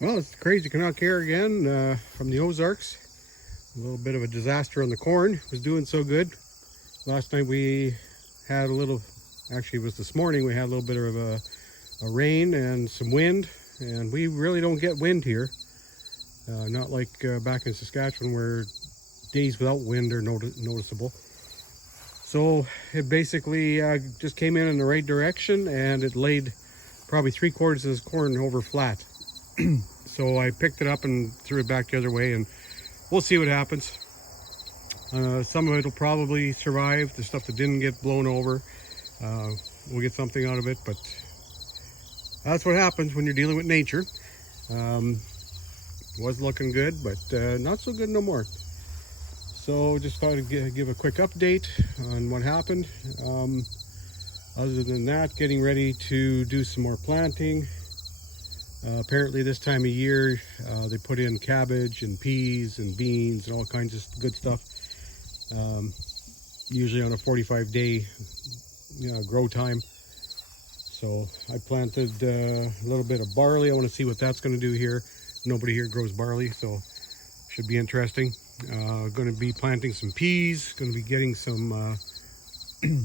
Well, it's Crazy Canuck here again from the Ozarks. A little bit of a disaster on the corn. It was doing so good. Last night we had a little, actually it was this morning, we had a little bit of a rain and some wind. And we really don't get wind here. Not like back in Saskatchewan where days without wind are noticeable. So it basically just came in the right direction, and it laid probably 3/4 of this corn over flat. So I picked it up and threw it back the other way, and we'll see what happens. Some of it will probably survive. The stuff that didn't get blown over, we'll get something out of it, but that's what happens when you're dealing with nature. Was looking good, but not so good no more. So just thought I'd give a quick update on what happened. Other than that, getting ready to do some more planting. Apparently this time of year they put in cabbage and peas and beans and all kinds of good stuff, usually on a 45-day grow time. So I planted a little bit of barley. I want to see what that's going to do here. Nobody here grows barley, so should be interesting. Going to be planting some peas, going to be getting some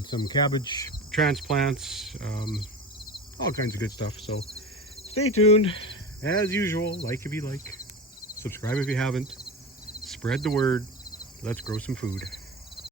some cabbage transplants, all kinds of good stuff. So stay tuned. As usual, like if you like, subscribe if you haven't, spread the word. Let's grow some food.